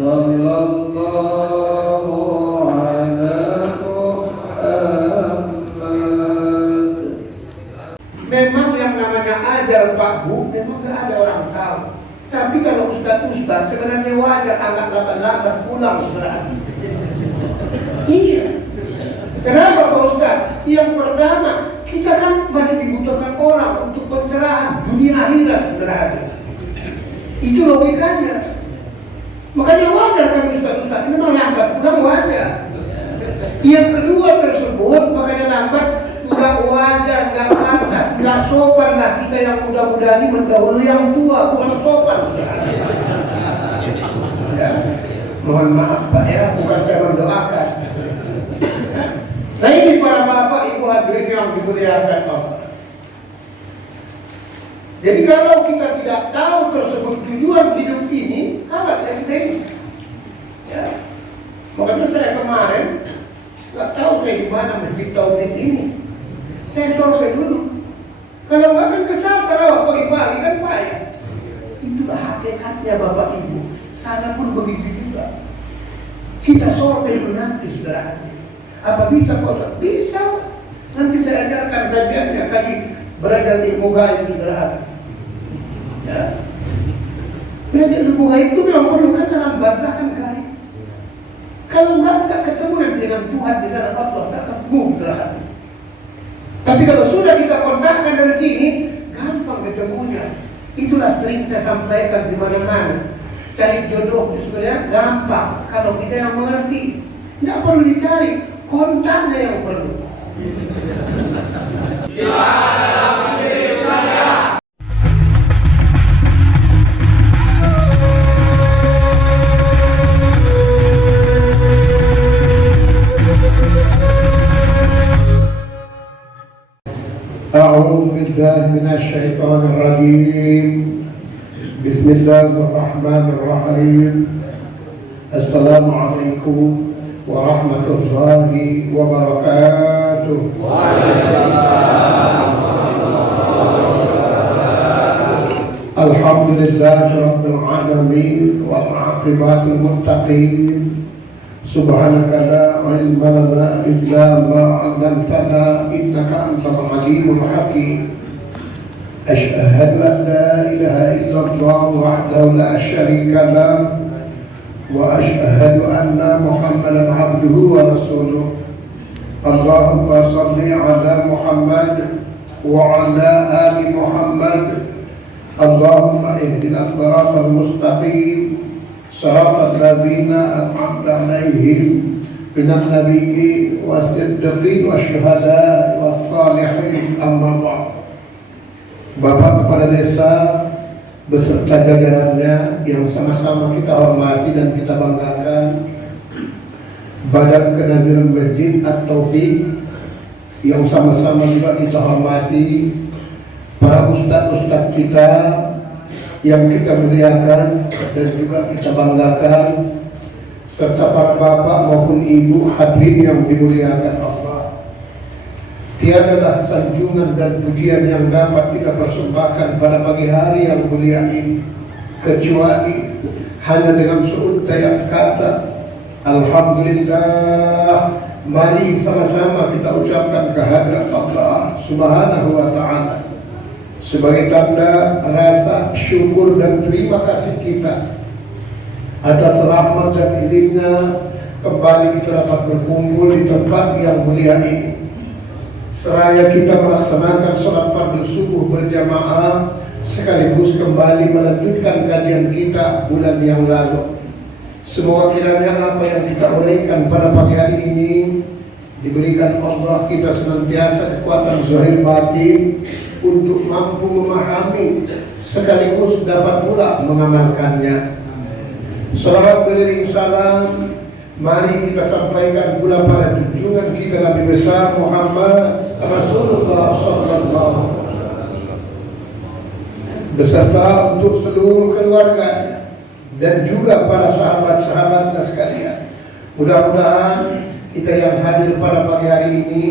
Sallallahu ala Muhammad. Memang yang namanya ajal Pak Bu, memang gak ada orang tahu. Tapi kalau ustaz-ustaz sebenarnya wajar agak lambat-lambat pulang sebenarnya. Iya. Kenapa Pak Ustaz? Yang pertama, kita kan masih dibutuhkan orang untuk pencerahan dunia akhirat sebenarnya. Itu logikanya. Makanya wajar kan ustaz-ustaz memang lambat pulang wajar. Yang kedua tersebut makanya lambat nggak wajar, nggak pantas, nggak sopan lah kita yang muda-muda ini mendahului yang tua, kurang sopan. Ya, mohon maaf Pak ya, bukan saya mendoakan. Nah ini para bapak ibu hadirin yang dimuliakan Allah. Jadi kalau kita tidak tahu tersebut tujuan hidup ini, apa yang kita ini? Ya, makanya saya kemarin nggak tahu saya di mana masjid tauhid ini. Saya survei dulu. Kalau nggak kan kesasar, pagi-pagi kan payah. Itulah hakikatnya bapak ibu. Sana pun begitu juga. Kita survei menanti saudara. Apa bisa Pak? Bisa. Nanti saya ajarkan kajiannya, kaji belajar ilmu gaib saudara. Ya. Belajar ilmu gaib itu memang perlu kan dalam barzakh kan gaib. Kalau enggak ketemu nanti dengan Tuhan di sana Allah tak ketemu saudara. Tapi kalau sudah kita kontakkan dari sini, gampang ketemunya. Itulah sering saya sampaikan di mana-mana. Cari jodoh itu sebenarnya gampang kalau kita yang mengerti. Nggak perlu dicari, kontaknya yang perlu. أعوذ بالله من الشيطان الرجيم. بسم الله الرحمن الرحيم. السلام عليكم ورحمة الله وبركاته. الحمد لله رب العالمين والعاقبة للمتقين. سبحانك لا علم لنا إلا ما علمتنا إنك أنت العليم الحكيم. أشهد أن لا إله إلا الله وحده لا شريك له وأشهد أن محمدا عبده ورسوله. اللهم صل على محمد وعلى آل محمد. اللهم اهدنا الصراط المستقيم صراط الذين أنعمت عليهم من النبيين والصديقين والشهداء والصالحين. أما بعد. Bapak Kepala Desa beserta jajarannya yang sama-sama kita hormati dan kita banggakan, Badan Kenaziran Masjid At-Tauhid yang sama-sama juga kita hormati, para ustadz-ustadz kita yang kita muliakan dan juga kita banggakan, serta para bapak maupun ibu hadirin yang dimuliakan Allah. Tiadalah sanjungan dan pujian yang dapat kita persembahkan pada pagi hari yang mulia ini kecuali hanya dengan seuntayan kata Alhamdulillah. Mari sama-sama kita ucapkan kehadirat Allah Subhanahu wa ta'ala sebagai tanda rasa syukur dan terima kasih kita atas rahmat dan izinnya kembali kita dapat berkumpul di tempat yang mulia ini. Seraya kita melaksanakan sholat fardu subuh berjamaah sekaligus kembali melanjutkan kajian kita bulan yang lalu. Semoga kiranya apa yang kita uraikan pada pagi hari ini diberikan Allah kita senantiasa kekuatan zahir batin untuk mampu memahami sekaligus dapat pula mengamalkannya. Salawat beriring salam mari kita sampaikan pula pada junjungan kita Nabi besar Muhammad Rasulullah sallallahu beserta untuk seluruh keluarganya dan juga para sahabat-sahabatnya sekalian. Mudah-mudahan kita yang hadir pada pagi hari ini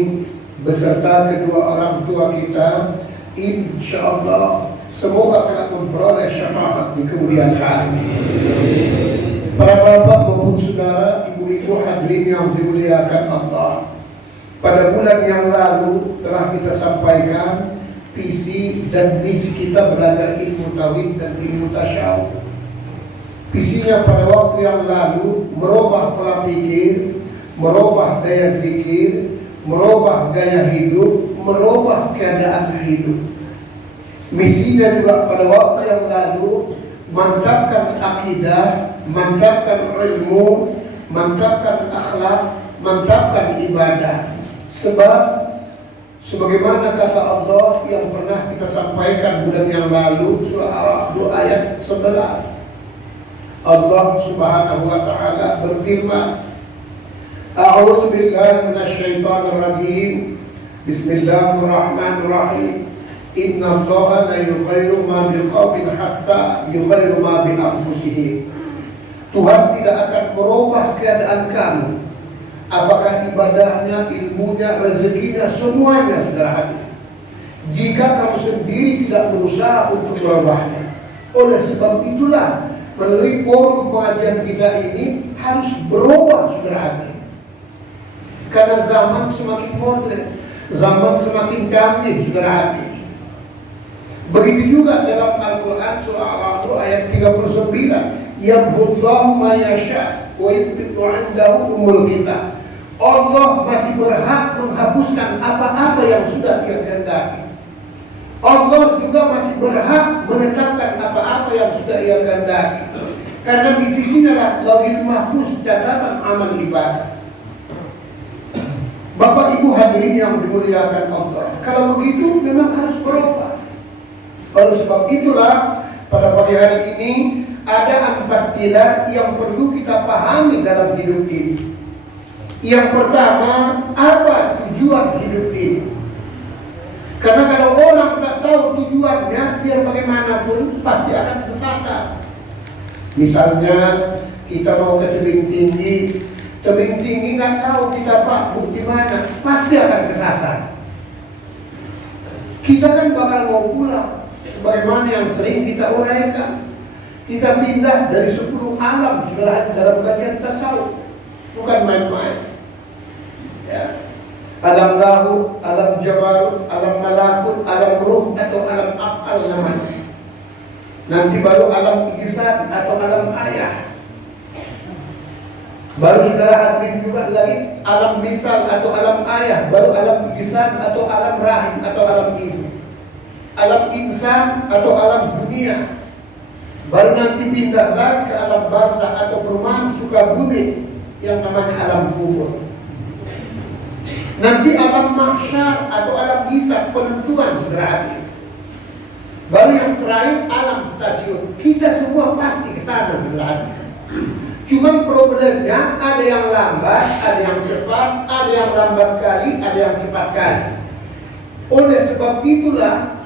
beserta kedua orang tua kita, insyaallah semoga telah memperoleh syafaat di kemudian hari. Para bapak maupun saudara, ibu-ibu hadirin yang dimuliakan Allah, pada bulan yang lalu telah kita sampaikan visi dan misi kita belajar ilmu tauhid dan ilmu tasyawuf. Visinya pada waktu yang lalu merubah pola pikir, merubah gaya zikir, merubah gaya hidup, merubah keadaan hidup. Misinya juga pada waktu yang lalu mantapkan akidah, mantapkan ilmu, mantapkan akhlak, mantapkan ibadah. Sebab sebagaimana kata Allah yang pernah kita sampaikan bulan yang lalu, surah Al-A'raf ayat 11, Allah Subhanahu wa taala berfirman, A'udzu billahi minasyaitonir rajim. Bismillahirrahmanirrahim. Inna Allaha la yughayyiru ma biqaumin hatta yughayyiru ma bi anfusihim. Tuhan tidak akan merubah keadaan kamu, apakah ibadahnya, ilmunya, rezekinya, semuanya sudah habis, jika kamu sendiri tidak berusaha untuk merubahnya. Oleh sebab itulah melalui forum pengajian kita ini harus berubah, saudara. Karena zaman semakin modern, zaman semakin canggih, saudara. Begitu juga dalam Al-Quran surah Al-A'raf ayat 39, Yamhullahu ma yasha wa yuthbitu 'indahu ummul kitab. Allah masih berhak menghapuskan apa-apa yang sudah Dia kehendaki. Allah juga masih berhak menetapkan apa-apa yang sudah Ia kehendaki. Karena di sisinya lah Lauhul Mahfuz catatan amal ibadah. Bapak Ibu hadirin yang dimuliakan Allah, kalau begitu memang harus berubah. Oleh sebab itulah pada pagi hari ini ada 4 pilar yang perlu kita pahami dalam hidup ini. Yang pertama, apa tujuan hidup ini? Karena kalau orang tak tahu tujuannya, biar bagaimanapun pasti akan tersasar. Misalnya kita mau ke tebing tinggi nggak tahu kita paku di mana, pasti akan kesasar. Kita kan bakal mau pulang. Sebagaimana yang sering kita uraikan, kita pindah dari 10 alam sudah dalam kajian tasawuf, bukan main-main. Ya. Alam lahu, alam jabarut, alam malakut, alam ruh atau alam af'al namanya. Nanti baru alam ijsan atau alam ayah. Baru saudara hadirin juga lagi alam misal atau alam ayah, baru alam ijsan atau alam rahim atau alam ibu. Alam insan atau alam dunia, baru nanti pindah lagi ke alam barzakh atau perumahan Sukabumi yang namanya alam kubur. Nanti alam mahsyar atau alam hisab, penentuan saudara. Baru yang terakhir alam stasiun. Kita semua pasti ke sana saudara. Cuman problemnya ada yang lambat, ada yang cepat, ada yang lambat kali, ada yang cepat kali. Oleh sebab itulah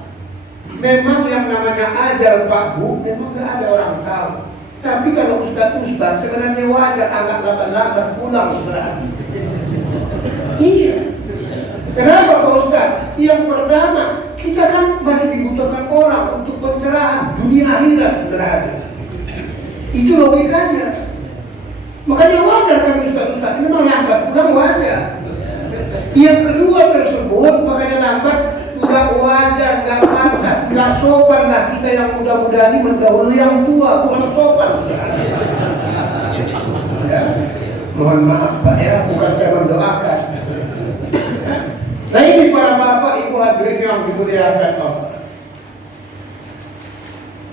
memang yang namanya ajal Pak Bu, memang gak ada orang tahu. Tapi kalau ustaz-ustaz sebenarnya wajar agak lambat-lambat pulang saudara. Iya. Kenapa Pak Ustaz? Yang pertama, kita kan masih dibutuhkan orang untuk pencerahan dunia akhirat saudara. Itu logikanya. Makanya wajar kan ustaz-ustaz memang lambat pulang wajar. Yang kedua tersebut makanya lambat, nggak wajar, nggak pantas, nggak sopan lah kita yang muda-muda ini mendahului yang tua, bukan sopan. Ya, mohon maaf Pak ya, bukan saya mendoakan. Nah ini para bapak ibu hadirin yang dimuliakan Allah.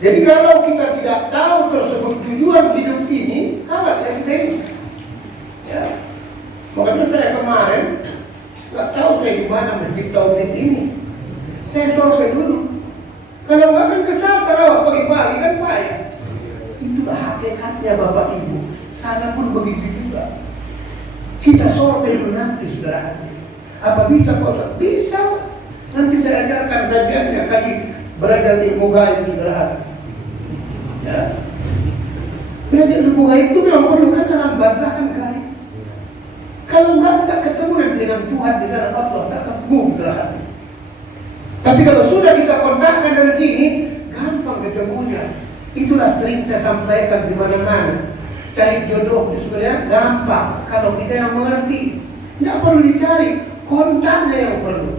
Jadi kalau kita tidak tahu tersebut tujuan hidup ini, apa yang kita ini? Ya, makanya saya kemarin nggak tahu saya di mana masjid tauhid ini. Saya survei dulu. Kalau nggak kan kesasar, pagi-pagi kan payah. Itulah hakikatnya Bapak Ibu. Sana pun begitu juga. Kita survei dulu nanti, saudara. Apa bisa Pak? Bisa. Nanti saya ajarkan kajiannya, kaji belajar ilmu gaib, saudara. Ya. Belajar ilmu gaib itu memang perlu kan dalam barzakh kan gaib. Kalau nggak ketemu nanti dengan Tuhan di sana, Allah tak ketemu, saudara. Tapi kalau sudah kita kontakkan dari sini, gampang ketemunya. Itulah sering saya sampaikan di mana-mana. Cari jodoh itu sebenarnya gampang kalau kita yang mengerti. Nggak perlu dicari, kontaknya yang perlu.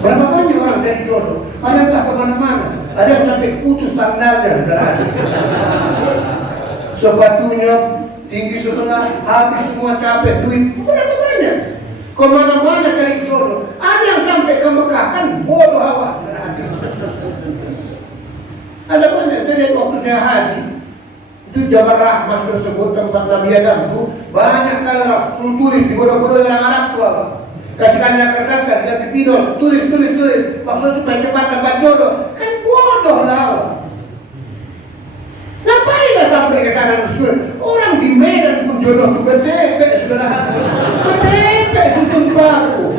Berapa banyak orang cari jodoh? Ada yang tak kemana-mana. Ada yang sampai putus sandalnya, saudara. Sepatunya tinggi setengah, habis semua capek, duit berapa banyak? Kemana-mana cari jodoh. Ada yang sampai ke Mekah, kan bodoh awak. Ada banyak, saya lihat waktu saya haji, itu Jabal Rahmah tersebut, tempat Nabi Adam itu banyak kalau tulis di bodoh-bodoh orang Arab itu apa? Kasihkan kertas, kasihkan spidol, tulis. Maksudnya supaya cepat dapat jodoh. Kan bodoh lah. Ngapain dah sampai ke sana? Orang di Medan pun jodoh itu betepek, saudara. Betepek susun baru.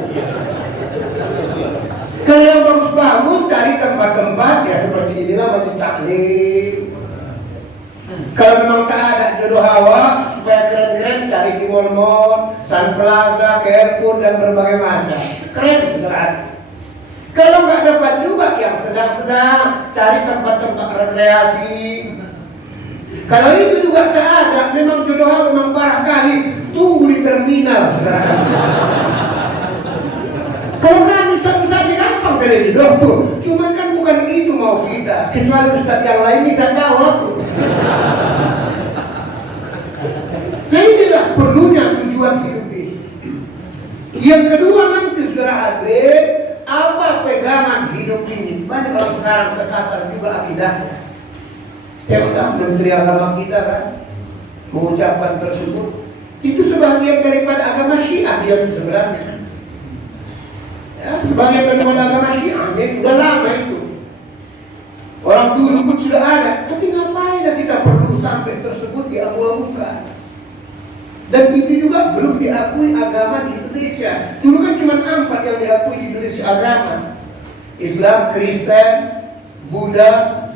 Kalau yang bagus-bagus cari tempat-tempat ya seperti inilah masjid taklim. Kalau memang tak ada jodoh hawa supaya keren-keren cari di mall-mall, Sun Plaza, Airport dan berbagai macam. Keren saudara. Kalau nggak dapat juga yang sedang-sedang cari tempat-tempat rekreasi. Kalau itu juga tak ada, memang jodoh hawa memang parah kali. Tunggu di terminal saudara. Kalau kan ustaz saja gampang cari jodoh tuh. Cuman kan bukan itu mau kita. Kecuali ustaz yang lain kita tahu aku. Nah inilah perlunya tujuan hidup ini. Yang kedua nanti saudara hadirin, apa pegangan hidup ini? Banyak orang sekarang kesasar juga akidahnya. Tengok Menteri Agama kita kan mengucapkan tersebut. Itu sebagian daripada agama Syiah yang sebenarnya. Ya, sebagian daripada agama Syiah itu sudah lama itu. Orang dulu pun sudah ada, tapi ngapain kita perlu sampai tersebut diabu-abukan? Dan itu juga belum diakui agama di Indonesia. Dulu kan cuma 4 yang diakui di Indonesia agama: Islam, Kristen, Buddha,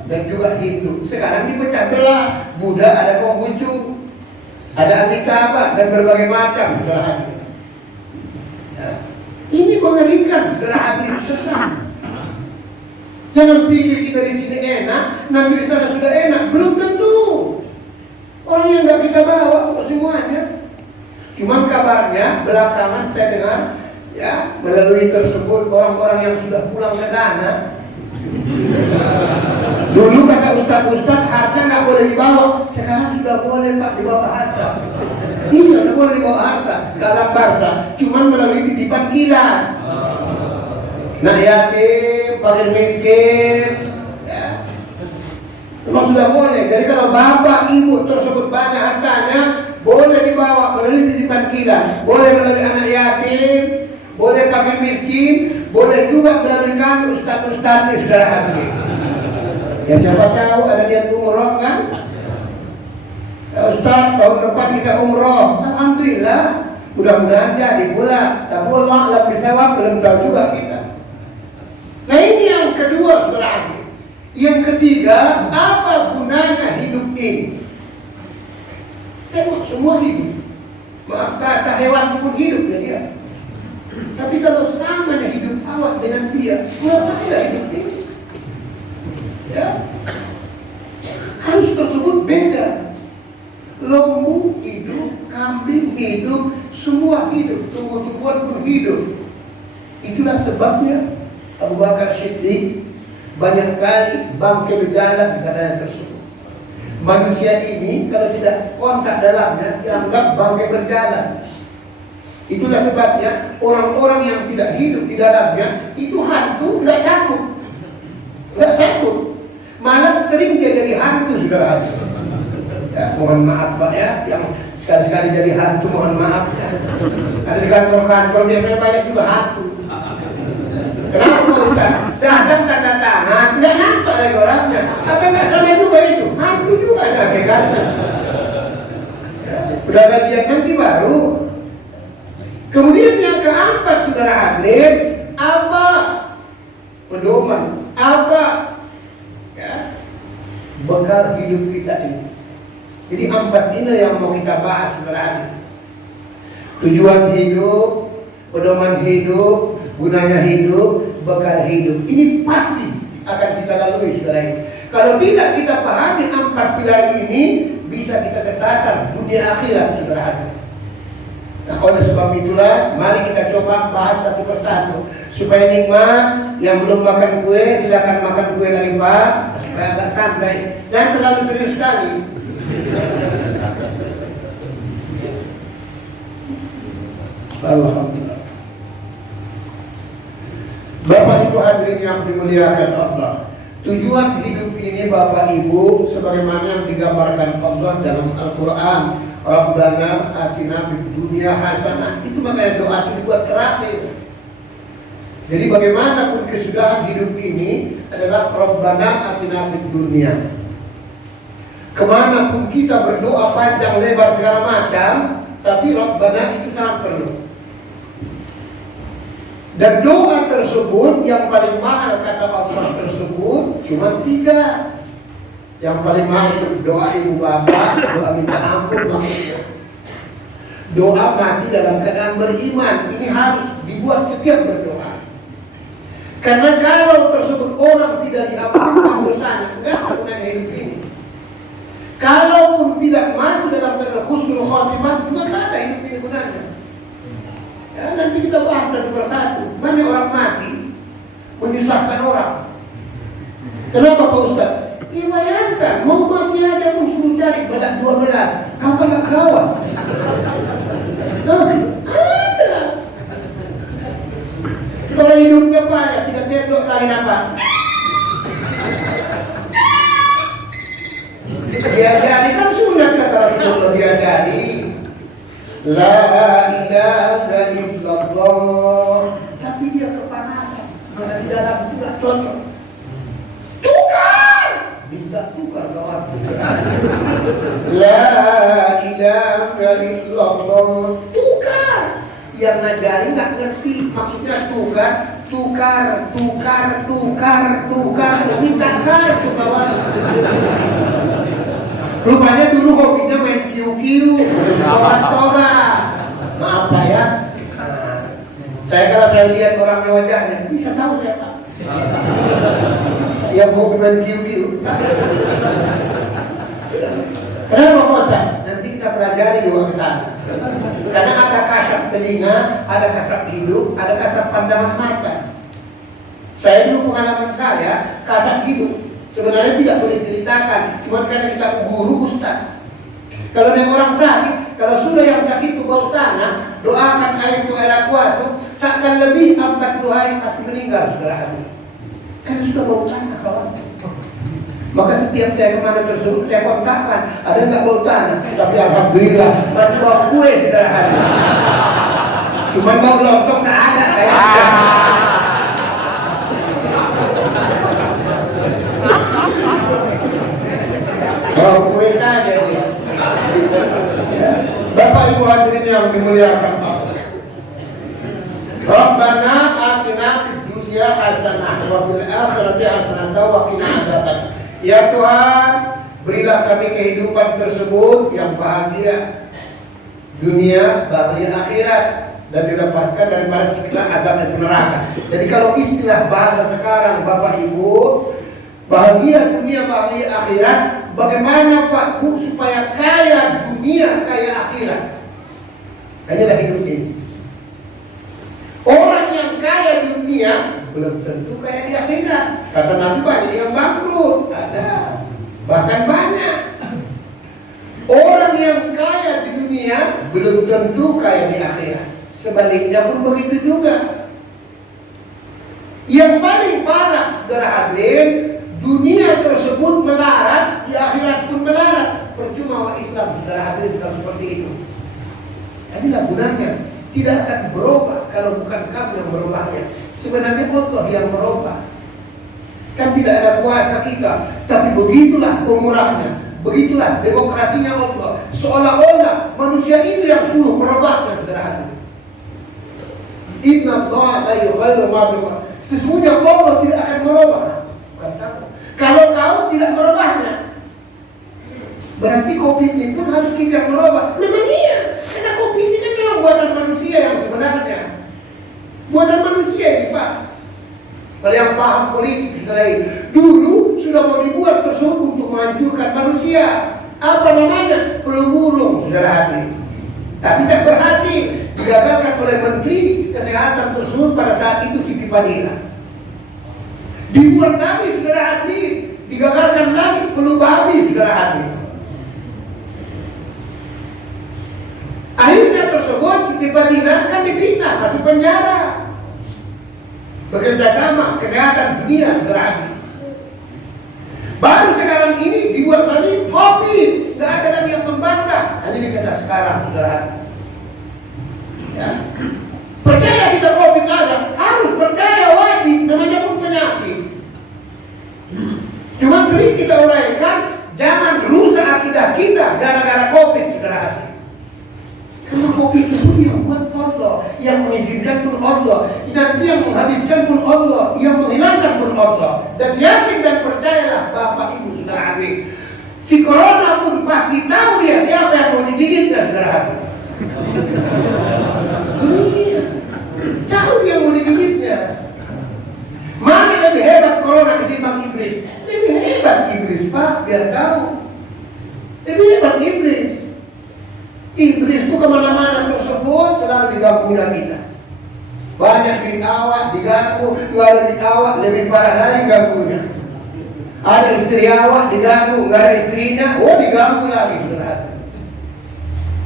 dan juga Hindu. Sekarang dipecah belah. Buddha ada Konghucu, ada Amitabha, dan berbagai macam. Saudara hadirin, ya. Ini mengerikan, saudara hadirin, sesat. Jangan pikir kita di sini enak, nanti di sana sudah enak. Belum tentu. Orang yang nggak kita bawa kok semuanya. Cuman kabarnya belakangan saya dengar, ya, melalui tersebut orang-orang yang sudah pulang ke sana. Dulu kata ustaz harta nggak boleh dibawa, sekarang sudah boleh Pak dibawa harta. Iya, sudah boleh dibawa harta dalam bahasa. Cuman melalui titipan kilat. Nah yatim, fakir miskin, ya. Memang sudah boleh. Jadi kalau bapak ibu tersebut banyak hartanya, boleh dibawa melalui titipan kilat, boleh melalui anak yatim, boleh fakir miskin, boleh juga melalui kami ustaz-ustaz di saudara hadirin. Ya siapa tahu ada niat umroh kan? Ya, Ustaz, tahun depan kita umroh. Alhamdulillah, mudah-mudahan jadi pula. Tapi Allah alam bisawab, belum tahu juga kita. Nah ini yang kedua saudara hadirin. Yang ketiga, apa gunanya hidup ini? Tengok semua hidup. Maaf kata hewan pun hidup ya dia. Tapi kalau samanya hidup awak dengan dia, ngapain hidup ini? Ya, harus tersebut beda. Lembu hidup, kambing hidup, semua hidup, tumbuh-tumbuhan pun hidup. Itulah sebabnya Abu Bakar Siddiq banyak kali bangkai berjalan di keadaan tersebut. Manusia ini kalau tidak kontak dalamnya dianggap bangkai berjalan. Itulah sebabnya orang-orang yang tidak hidup di dalamnya itu hantu nggak takut, malah sering dia jadi hantu saudara. Ya, mohon maaf Pak ya, yang sekali-sekali jadi hantu mohon maaf ya. Ada di kantor-kantor biasanya banyak juga hantu. Kenapa Ustaz? Datang tanda tangan, nggak nampak lagi orangnya. Apa nggak sama juga itu? Hantu juga ada pegangan. Udah bagian nanti baru. Kemudian yang keempat saudara hadirin, apa pedoman? Apa ya bekal hidup kita ini? Jadi 4 ini yang mau kita bahas saudara hadirin. Tujuan hidup, pedoman hidup, gunanya hidup, bekal hidup. Ini pasti akan kita lalui saudara ini. Kalau tidak kita pahami 4 pilar ini, bisa kita kesasar dunia akhirat, saudara. Nah, oleh sebab itulah, mari kita coba bahas satu persatu supaya nikmat. Yang belum makan kue, silakan makan kue lagi Pak, supaya agak santai. Jangan terlalu serius sekali. Alhamdulillah. Bapak Ibu hadirin yang dimuliakan Allah, tujuan hidup ini Bapak Ibu sebagaimana yang digambarkan Allah dalam Al-Quran, Rabbana atina fid dunya hasanah. Itu makanya doa itu dibuat terakhir. Jadi bagaimanapun kesudahan hidup ini adalah Rabbana atina fid dunya. Kemanapun kita berdoa panjang lebar segala macam, tapi Rabbana itu sangat perlu. Dan doa tersebut yang paling mahal kata Allah tersebut cuma 3. Yang paling mahal itu doa ibu bapak, doa minta ampun maksudnya. Doa mati dalam keadaan beriman, ini harus dibuat setiap berdoa. Karena kalau tersebut orang tidak diampunkan dosanya, enggak gunanya hidup ini. Kalaupun tidak mati dalam keadaan husnul khotimah, juga tidak ada hidup ini gunanya. Ya, nanti kita bahas satu persatu. Banyak orang mati menyusahkan orang. Kenapa Pak Ustaz? Bayangkan, mau mati aja pun suruh cari badak 12. Kapan gak kawan? Ada. Kalau hidupnya payah, tidak cendok lagi apa? Diajari kan sunat kata Rasulullah, diajari. La ilaha illallah. Tapi dia kepanasan. Karena di dalam juga cocok. Tukar! Minta tukar kawan. La ilaha illallah. Tukar! Yang ngajari nggak ngerti. Maksudnya tukar. Minta kartu kawan. Rupanya dulu hobinya main kiu-kiu, tobat-tobat. Maaf Pak ya. Kalau saya lihat orangnya wajahnya, bisa tahu saya Pak. Yang hobi main kiu-kiu. Kenapa Pak? Nanti kita pelajari uang sana. Karena ada kasat telinga, ada kasat hidup, ada kasat pandangan mata. Saya dulu pengalaman saya, kasat hidup. Sebenarnya tidak boleh diceritakan, cuma karena kita guru ustaz. Kalau ada orang sakit, kalau sudah yang sakit itu bau tanah, doakan air itu air aqua, takkan lebih 40 hari pasti meninggal saudara. Karena sudah bau tanah kawan. Maka setiap saya kemana tersebut saya kontakkan, ada nggak bau tanah? Tapi alhamdulillah masih bau kue saudara. Cuma bau lontong nggak ada kayaknya. Bau kue saja dia. Bapak Ibu hadirin yang dimuliakan Allah. Rabbana atina fid dunya hasanah wa fil akhirati hasanah wa qina adzaban. Ya Tuhan, berilah kami kehidupan tersebut yang bahagia dunia, bahagia akhirat, dan dilepaskan daripada siksa azab dan neraka. Jadi kalau istilah bahasa sekarang Bapak Ibu, bahagia dunia, bahagia akhirat. Bagaimana Pak Bu supaya kaya dunia, kaya akhirat? Inilah hidup ini. Orang yang kaya dunia belum tentu kaya di akhirat. Kata Nabi banyak yang bangkrut, ada. Bahkan banyak. Orang yang kaya di dunia belum tentu kaya di akhirat. Sebaliknya pun begitu juga. Yang paling parah, saudara hadirin, dunia tersebut melarat, di akhirat pun melarat. Percuma wa Islam, saudara hadirin, kalau seperti itu. Inilah gunanya. Tidak akan berubah kalau bukan kamu yang merubahnya. Sebenarnya Allah yang merubah. Kan tidak ada kuasa kita, tapi begitulah pemurahnya, begitulah demokrasinya Allah. Seolah-olah manusia itu yang suruh merubahnya, saudara hadirin. Inna Allah la yughayyiru ma biqawmin. Sesungguhnya Allah tidak akan merubah. Kalau kau tidak merubahnya, berarti COVID ini pun harus kita merubah. Memang iya, karena COVID ini kan memang buatan manusia yang sebenarnya. Buatan manusia ini Pak. Kalau yang paham politik, dulu sudah mau dibuat tersebut untuk menghancurkan manusia. Apa namanya? Flu burung, saudara hati. Tapi tak berhasil, digagalkan oleh Menteri Kesehatan tersebut pada saat itu Siti Fadila. Dibuat lagi, saudara hati, digagalkan lagi flu babi, saudara hati. Akhirnya tersebut Siti Fadila kan dipindah, masih penjara. Bekerja sama kesehatan dunia, saudara hati. Baru sekarang ini dibuat lagi COVID, nggak ada lagi yang membantah. Hanya kita sekarang, saudara. Ya. Percaya kita COVID ada, harus percaya, wajib, namanya pun penyakit. Cuma sering kita uraikan, jangan rusak akidah kita gara-gara COVID, saudara. Karena COVID itu yang buat Allah, yang mengizinkan pun Allah, nanti yang menghabiskan pun Allah, yang menghilangkan pun Allah. Dan yakin dan percayalah Bapak Ibu saudara hati, si Corona pun pasti tahu dia siapa yang mau digigitnya, saudara hati. Iya, tahu dia mau digigitnya. Mana lebih hebat Corona ketimbang iblis? Lebih hebat iblis, Pak, biar tahu. Lebih hebat iblis. Iblis itu kemana-mana tersebut selalu diganggu kita. Banyak duit awak diganggu, nggak ada duit awak lebih parah lagi ganggunya. Ada istri awak diganggu, nggak ada istrinya, diganggu lagi, saudara.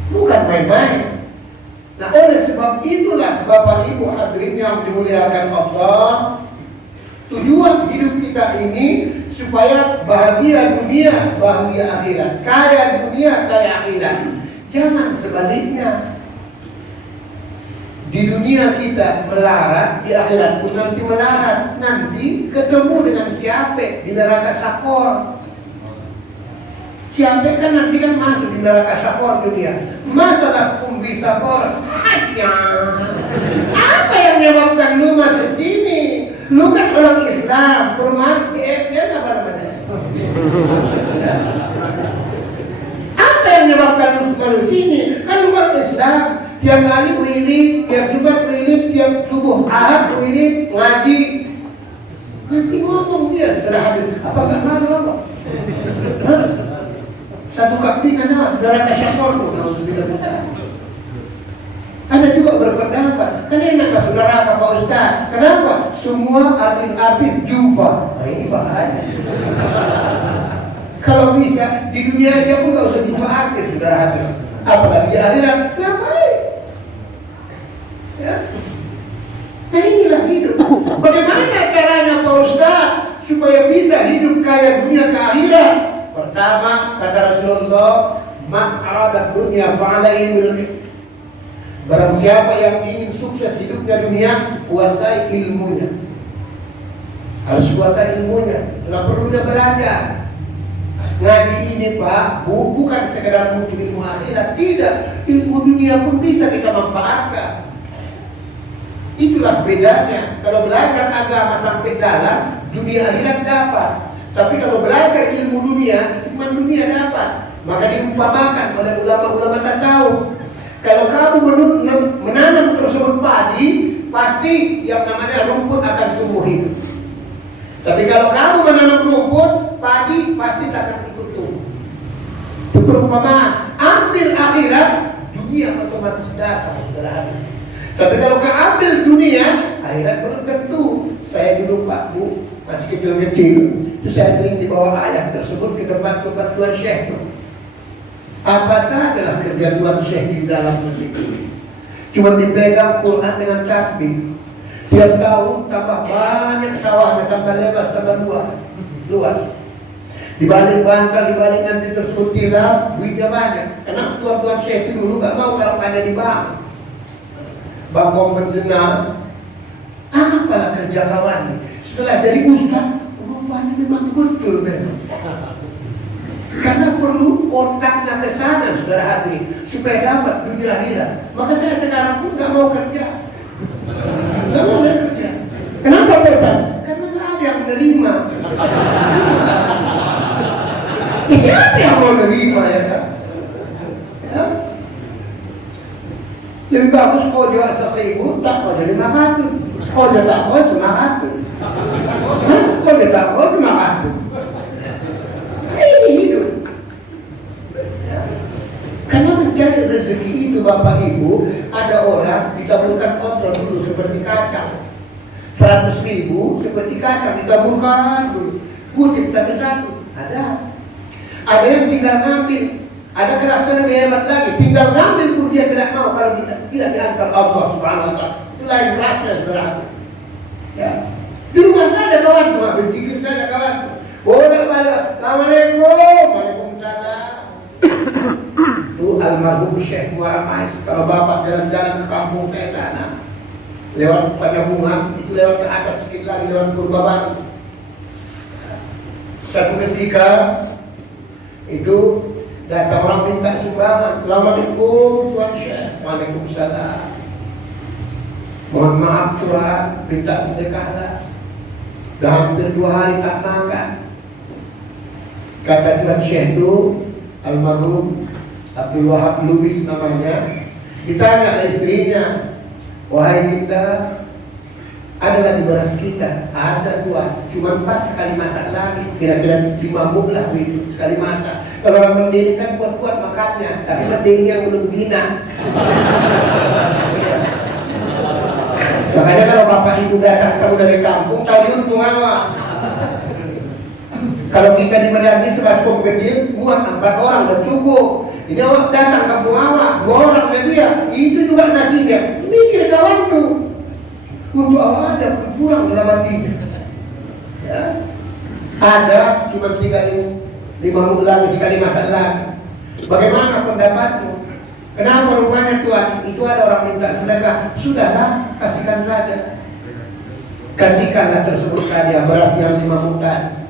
Bukan main-main. Nah, oleh sebab itulah Bapak Ibu hadirin yang dimuliakan Allah, tujuan hidup kita ini supaya bahagia dunia, bahagia akhirat, kaya dunia, kaya akhirat. Jangan sebaliknya. Di dunia kita melarat, di akhirat pun nanti melarat. Nanti ketemu dengan siapa di neraka sakor. Siapa kan nanti kan masuk di neraka sakor dunia. Masalah kumbi sakor. Apa yang menyebabkan lu masuk sini? Lu kan orang Islam, perumahan apa namanya? Apa yang menyebabkan lu sini? Kan lu orang Islam, tiap kali wirid, tiap Jumat wirid, tiap subuh Ahad wirid, ngaji. Nanti ngomong dia, saudara hadir. Apa gak malu apa? Satu kaki ada neraka syakor tuh, ada juga berpendapat, kan enak lah saudara Pak Ustaz. Kenapa? Semua artis-artis jumpa. Nah ini bahaya. Kalau bisa di dunia aja pun gak usah jumpa artis, saudara hadir. Apalagi di akhirat, ngapain? Ya. Nah inilah hidup. Bagaimana caranya Pak Ustaz supaya bisa hidup kaya dunia ke akhirat? Pertama, kata Rasulullah, man arada dunya fa'alaihi bil. Barang siapa yang ingin sukses hidupnya dunia, kuasai ilmunya. Harus kuasai ilmunya. Tidak perlu dia belajar. Ngaji ini Pak, bukan sekedar untuk ilmu akhirat, tidak. Ilmu dunia pun bisa kita manfaatkan. Itulah bedanya. Kalau belajar agama sampai dalam, dunia akhirat dapat. Tapi kalau belajar ilmu dunia, itu cuma dunia dapat. Maka diumpamakan oleh ulama-ulama tasawuf. Kalau kamu menanam tersebut padi, pasti yang namanya rumput akan tumbuh hidup. Tapi kalau kamu menanam rumput, padi pasti tak akan ikut tumbuh. Itu perumpamaan. Ambil akhirat, dunia otomatis datang. Tapi kalau kau ambil dunia, akhirat belum tentu. Saya dulu Pak Bu, masih kecil-kecil, itu saya sering dibawa ayah tersebut ke tempat-tempat Tuan Syekh itu. Apa sajalah kerja Tuan Syekh di dalam itu. Cuma dipegang Quran dengan tasbih. Tiap tahun tambah banyak sawahnya, tambah lebar, tambah luas. Di balik bantal, di balik nanti tersebut tilap, duitnya banyak. Karena Tuan Syekh itu dulu gak mau kalau ada di bank. Bangkong mensenang. Apalah kerja kawan. Setelah dari ustaz, rupanya memang betul memang. Karena perlu kontaknya ke sana, saudara hadirin, supaya dapat dunia akhirat. Maka saya sekarang pun gak mau kerja. Gak mau kerja. Kenapa Ustaz? Karena gak ada yang menerima. Siapa yang mau menerima ya kan? Ya? Lebih bagus kojo asal-ibu, tak kojo 500. Kojo tak kojo 900. Kojo tak kojo 900. Ini hidup. rezeki itu Bapak Ibu, ada orang ditaburkan kontrol dulu seperti kacang. 100.000 seperti kacang ditaburkan dulu. Kutip satu-satu. Ada yang tinggal ngambil. Ada kerasnya lebih hebat lagi. Tinggal ngambil pun dia tidak mau kalau tidak diantar Allah Subhanahu Wa Taala. Itu lain kerasnya saudara. Ya. Di rumah saja kawan tuh, berzikir saja kawan tuh. Oh, Assalamualaikum, Waalaikumsalam. Itu almarhum Syekh Muaramais. Kalau bapak jalan-jalan ke kampung saya sana, lewat Pajamungan, itu lewat ke atas sedikit lagi, lewat Purba Baru. Satu ketika itu datang orang minta sumbangan. Assalamualaikum Tuan Syekh. Waalaikumsalam. Mohon maaf Tuhan, minta sedekahlah. Dah hampir 2 hari tak makan. Kata Tuan Syekh itu, almarhum Abdul Wahab Lubis namanya, ditanya oleh istrinya, wahai Dinda, ada lagi beras kita? Ada Tuan, cuma pas sekali masak lagi, kira-kira 5 muk lah itu sekali masak. Kalau orang mendiri kan kuat-kuat makannya, tapi mendiri yang belum dina. Makanya kalau bapak ibu datang kamu dari kampung, tahu diuntung awak. Kalau kita di Madani sebaskom kecil, buat 4 orang dan cukup. Ini awak datang kampung awak, 2 orang lagi ya, itu juga nasinya. Mikir kawan tuh, untuk awak ada kurang dalam hatinya. Ya. Ada cuma 3 5 minggu lagi sekali masak lagi. Bagaimana pendapatmu? Kenapa rupanya Tuhan? Itu ada orang minta sedekah. Sudahlah, kasihkan saja. Kasihkanlah tersebut tadi beras yang 5 muk tadi.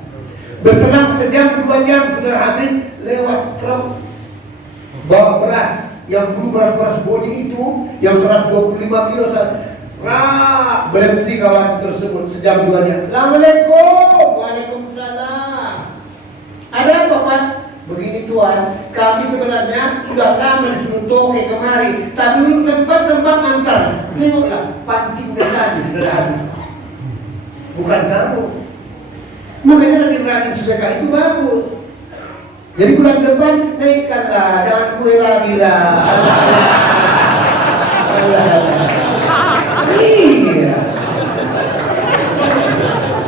Berselang sejam 2 jam sudah hadir lewat truk bawa beras yang dulu beras bodi itu yang 125 kilo berhenti kawan tersebut sejam 2 jam. Assalamualaikum. Waalaikumsalam. Ada apa Pak? Begini Tuan, kami sebenarnya sudah lama disuruh toke kemari, tapi belum sempat antar. Tengoklah, pancing tadi sudah ada. Bukan kamu. Makanya lagi rajin sedekah itu bagus. Jadi bulan depan naikkanlah, jangan kue lagi lah. Iya.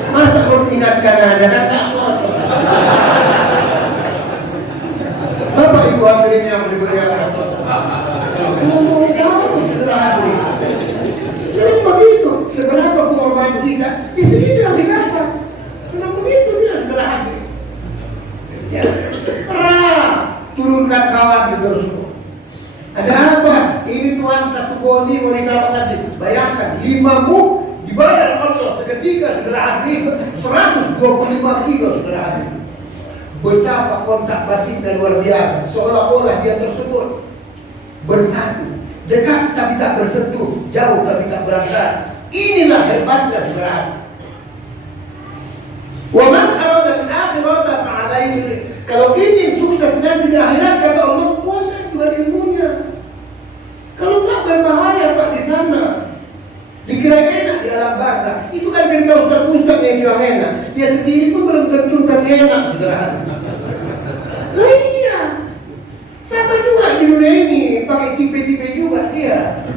Masa mau diingatkan aja kan tak cocok. Bapak Ibu hadirin yang dimuliakan Allah, jadi begitu. Seberapa pengorbanan kita di sini yang dikatakan. Kenapa begitu dia setelah hadir? Ya, turunkan kawan di tersebut. Ada apa? Ini Tuhan 1 goni mau ditaruh kasih. Bayangkan 5 muk dibayar Allah seketika sudah hadir 125 kilo sudah hadir. Betapa kontak batinnya luar biasa. Seolah-olah dia tersebut bersatu, dekat tapi tak bersentuh, jauh tapi tak berangkat. Inilah hebatnya saudara. Wa man arada al-akhirata fa'alaihi. Kalau ingin sukses nanti di akhirat kata Allah, kuasai juga ilmunya. Kalau enggak berbahaya Pak di sana. Dikira enak di alam barzah. Itu kan cerita ustaz-ustaz yang kira enak. Dia sendiri pun belum tentu enak saudara. Lah iya. Sama juga di dunia ini pakai tipe-tipe juga dia.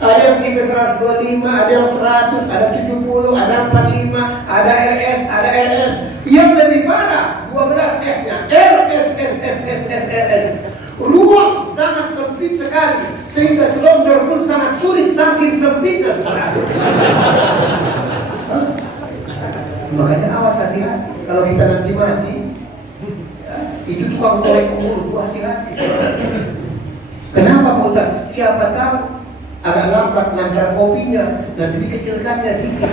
Ada yang tipe 125, ada yang 100, ada 70, ada 45, ada RS, ada RS. Yang lebih parah 12 S-nya. RS. Ruang sangat sempit sekali sehingga selonjor pun sangat sulit saking sempitnya. Makanya awas hati-hati kalau kita nanti mati. Itu tukang korek umur, hati-hati. Kenapa Pak Ustaz? Siapa tahu agak lambat ngantar kopinya, nanti dikecilkannya sedikit.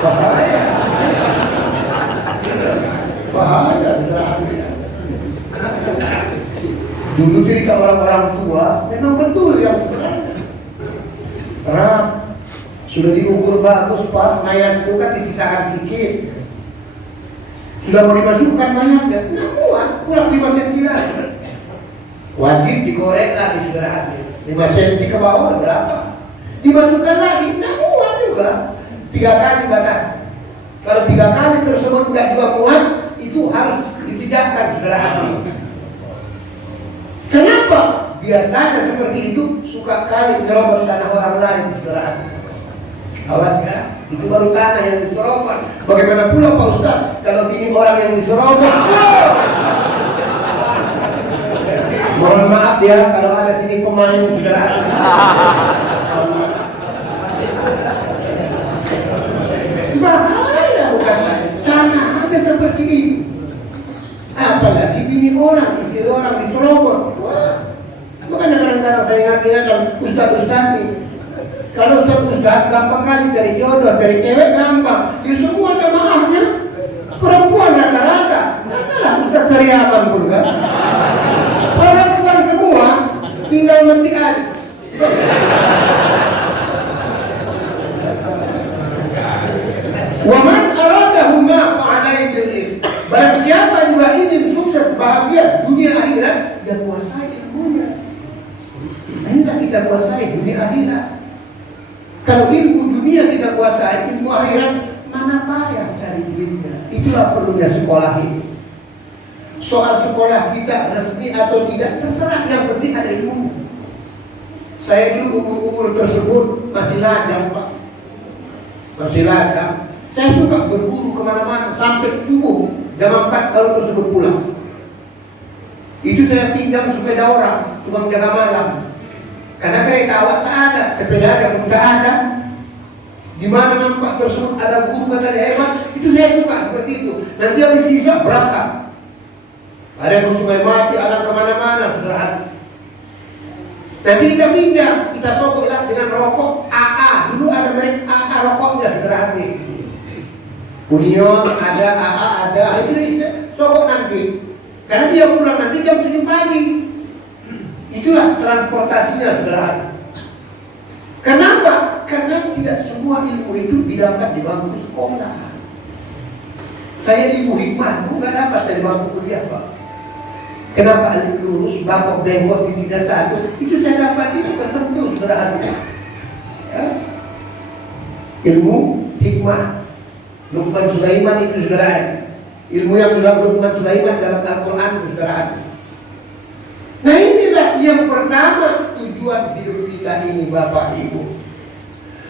Bahaya. Bahaya. Dulu cerita orang-orang tua memang betul yang sebenarnya. Sudah diukur bagus pas mayat itu kan disisakan sikit. Sudah mau dimasukkan mayatnya, nggak muat, kurang 5 cm lagi. Wajib dikorek lagi sudah hadir. 5 cm ke bawah berapa? Dimasukkan lagi, nggak muat juga. 3 kali batas. Kalau 3 kali tersebut nggak juga muat, itu harus dipijakkan sudah hadir. Kenapa biasanya seperti itu suka kali nyerobot tanah orang lain, saudara. Awas ya, itu baru tanah yang diserobot. Bagaimana pula Pak Ustaz kalau bini orang yang diserobot? Mohon maaf ya kalau ada sini pemain, saudara. Bahaya bukan? Tanah aja seperti itu. Apalagi bini orang, istri orang diserobot. Wah, makanya kadang-kadang saya ingat-ingatan ustaz-ustaz nih. Kalau ustaz gampang kali cari jodoh, cari cewek gampang. Di semua jamaahnya perempuan rata-rata. Janganlah ustaz Sariawan pun kan. Perempuan semua, tinggal mati aja. Waman aradahu ma fa'alai bil. Barang siapa juga ingin sukses bahagia dunia akhirat, ya kuasai ilmunya. Hendak kita kuasai dunia akhirat. Kalau ilmu dunia kita kuasai, ilmu akhirat mana payah cari duitnya. Itulah perlunya sekolah ini. Soal sekolah kita resmi atau tidak terserah, yang penting ada ilmu. Saya dulu umur tersebut masih lajang, Pak. Masih lajang. Saya suka berburu kemana-mana sampai subuh, jam 4 baru tersebut pulang. Itu saya pinjam sepeda orang, tukang jaga malam. Karena kereta awak tak ada, sepeda pun tak ada. Di mana nampak tersebut ada guru kata dia hebat, itu saya suka seperti itu. Nanti habis isya berangkat. Ada yang ke Sungai Mati, ada kemana-mana, saudara. Nanti kita pinjam, kita sokoklah dengan rokok AA. Dulu ada merek AA rokoknya, saudara. Union ada, AA ada, itu sokok nanti. Karena dia pulang nanti jam 7 pagi. Itulah transportasinya, saudara. Kenapa? Karena tidak semua ilmu itu didapat di bangku sekolah. Saya ilmu hikmah itu nggak dapat saya di bangku kuliah, Pak. Kenapa alif lurus, bangkok bengkok di 31 itu saya dapat itu tertentu, saudara. Ya. Ilmu hikmah. Luqman Sulaiman itu, saudara. Ilmu yang dalam Luqman Sulaiman dalam Al-Quran itu, saudara. Nah inilah yang pertama tujuan hidup kita ini, Bapak Ibu.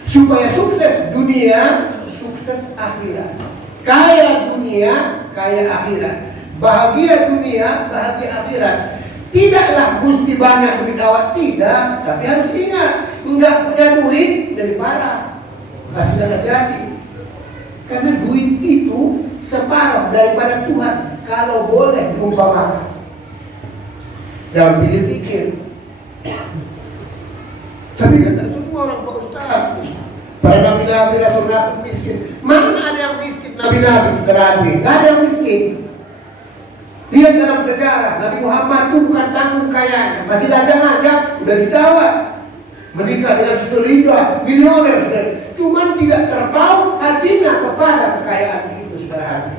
Supaya sukses dunia, sukses akhirat. Kaya dunia, kaya akhirat. Bahagia dunia, bahagia akhirat. Tidaklah mesti banyak duit awak, tidak. Tapi harus ingat, enggak punya duit lebih parah. Pasti tidak terjadi. Karena duit itu separuh daripada Tuhan. Kalau boleh diumpamakan. Jangan pikir-pikir. Tapi kata semua orang Pak Ustaz, para nabi-nabi, rasul-rasul miskin. Mana ada yang miskin nabi-nabi? Berarti nggak ada yang miskin. Lihat dalam sejarah, Nabi Muhammad itu bukan tanggung kayanya, masih lajang-lajang, udah ditawar menikah dengan Sutrisno, milioner, saudara. Cuman tidak terpaut hatinya kepada kekayaan itu, saudara.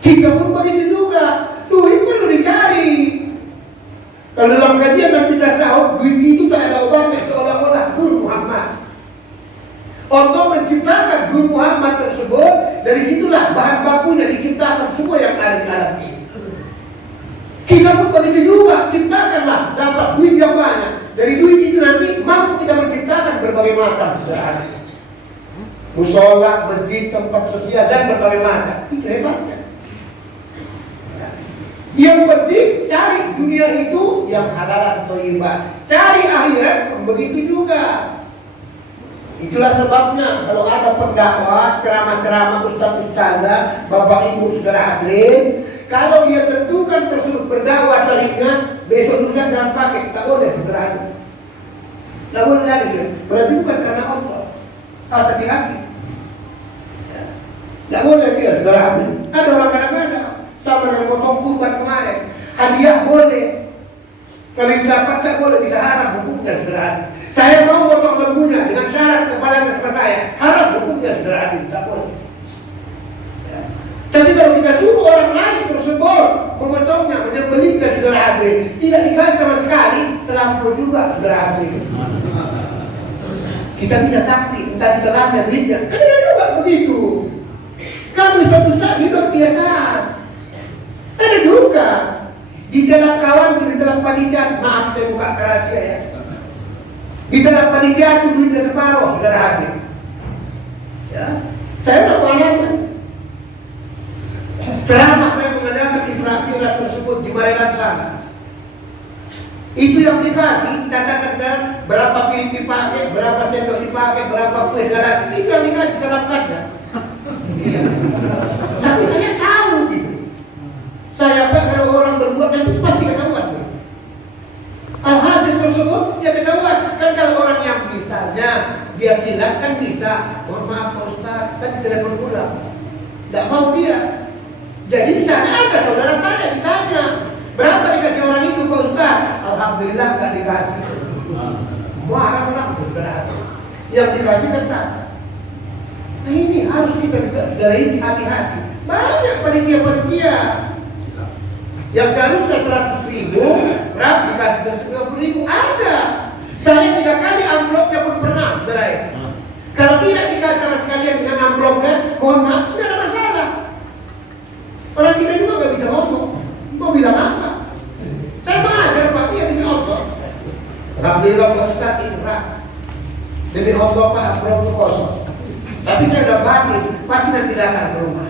Kita pun begitu juga, duit perlu dicari. Kalau dalam kajian nanti kita sahut, duit itu tak ada obatnya, seolah-olah Guru Muhammad. Allah menciptakan Guru Muhammad tersebut, dari situlah bahan bakunya diciptakan semua yang ada di alam ini. Kita pun begitu juga, ciptakanlah dapat duit yang banyak. Dari duit itu nanti mampu kita menciptakan berbagai macam, saudara. Musola, masjid, tempat sosial dan berbagai macam. Itu hebatnya. Yang penting cari dunia itu yang halal atau thayyibah. Cari akhirat pun begitu juga. Itulah sebabnya kalau ada pendakwah, ceramah-ceramah, ustaz-ustazah, bapak ibu saudara hadirin, kalau dia tentukan tersebut berdakwah tariknya, besok lusa jangan pakai, tak boleh berani. Tak boleh lagi, berarti bukan karena Allah. Harus hati-hati. Tak boleh dia saudara hadirin. Ada orang kadang-kadang sama dengan potong kurban kemarin, hadiah boleh. Kalau dapat tak boleh, bisa haram hukumnya, saudara. Saya mau potong lembunya dengan syarat kepalanya sama saya, haram hukumnya, saudara. Tak boleh. Ya. Tapi kalau kita suruh orang lain tersebut memotongnya, menyembelihnya, saudara hadir, tidak dikasih sama sekali, terlampau juga, saudara hadir. Kita bisa saksi, entah ditelannya, belinya, kan ada juga begitu. Kamu satu saat hidup biasa, ada juga. Di dalam kawan, di dalam panitia, maaf saya buka rahasia ya. Di dalam panitia itu duitnya separuh, saudara hadir. Ya, saya udah pengalaman. Selama saya mengadakan Israel tersebut di Maryland sana, itu yang dikasih catatan berapa piring dipakai, berapa sendok dipakai, berapa kue salad, itu yang dikasih selengkapnya. Iya. Tapi saya tahu gitu. Saya pak kalau orang berbuat itu pasti ketahuan. Alhasil tersebut ya ketahuan. Kan kalau orang yang misalnya dia silat kan bisa, mohon maaf Pak Ustaz, kan tidak perlu ulang. Tidak mau dia. Jadi di sana ada saudara saya ditanya, berapa dikasih orang itu Pak Ustaz? Alhamdulillah nggak dikasih. Marah orang saudara. Yang dikasih kertas. Nah ini harus kita juga saudara ini hati-hati. Banyak panitia-panitia yang seharusnya 100.000, berapa dikasih 150.000 ada. Saya 3 kali amplopnya pun pernah saudara ini. Kalau tidak dikasih sama sekalian dengan amplopnya, mohon maaf, tidak ada masalah. Orang kita juga nggak bisa ngomong. Mau bilang apa? Saya mengajar Pak Tia demi Allah. Alhamdulillah Pak Ustaz Indra. Demi Allah Pak, belum kosong. Tapi saya udah batin, pasti nanti datang ke rumah.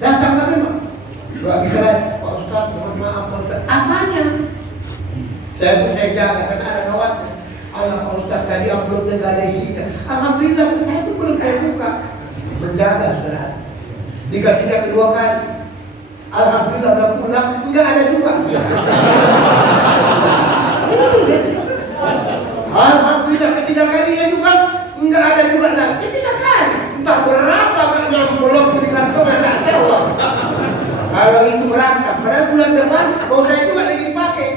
Datang lagi Pak. Gak bisa lagi, Pak Ustaz, mohon maaf Pak Ustaz. Apanya? Saya jaga, karena ada kawan. Allah Pak Ustaz, tadi uploadnya gak ada isinya. Alhamdulillah, saya pun belum saya buka. Menjaga saudara. Dikasihnya kedua kali. Alhamdulillah udah pulang, nggak ada juga. Alhamdulillah ketiga kalinya juga nggak ada juga lagi. Ketiga kali, entah berapa kan nyamplok di kantong nggak tahu. Kalau itu berantem, padahal bulan depan mau saya juga lagi dipakai.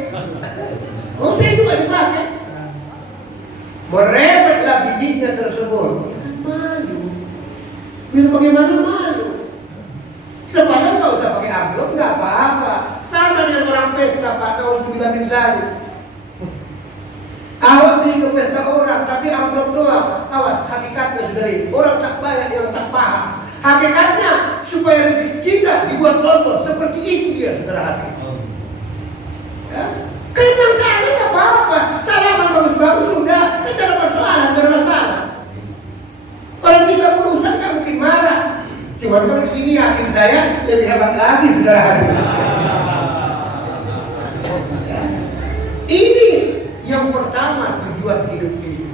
Mau saya juga dipakai. Merepetlah bibitnya tersebut. Jangan malu. Biar bagaimana malu. Sepanjang nggak usah pakai amplop, nggak apa-apa. Sama dengan orang pesta, Pak, nauzubillah min dzalik. Awak pergi ke pesta orang, tapi amplop doang. Awas, hakikatnya saudari, orang tak banyak yang tak paham. Hakikatnya supaya rezeki kita dibuat Allah seperti itu dia, saudara hati. Ya? Kalau kali nggak apa-apa, salaman bagus-bagus sudah, tidak ada persoalan, tidak ada masalah. Orang kita urusan kan mungkin marah. Cuma kalau di sini yakin saya lebih hebat lagi saudara hati. Ya. Ini yang pertama tujuan hidup ini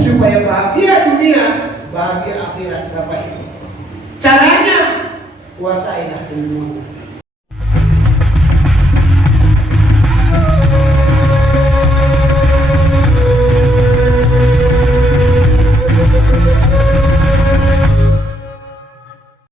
supaya bahagia dunia, bahagia akhirat Bapak Ibu. Caranya kuasailah ilmu.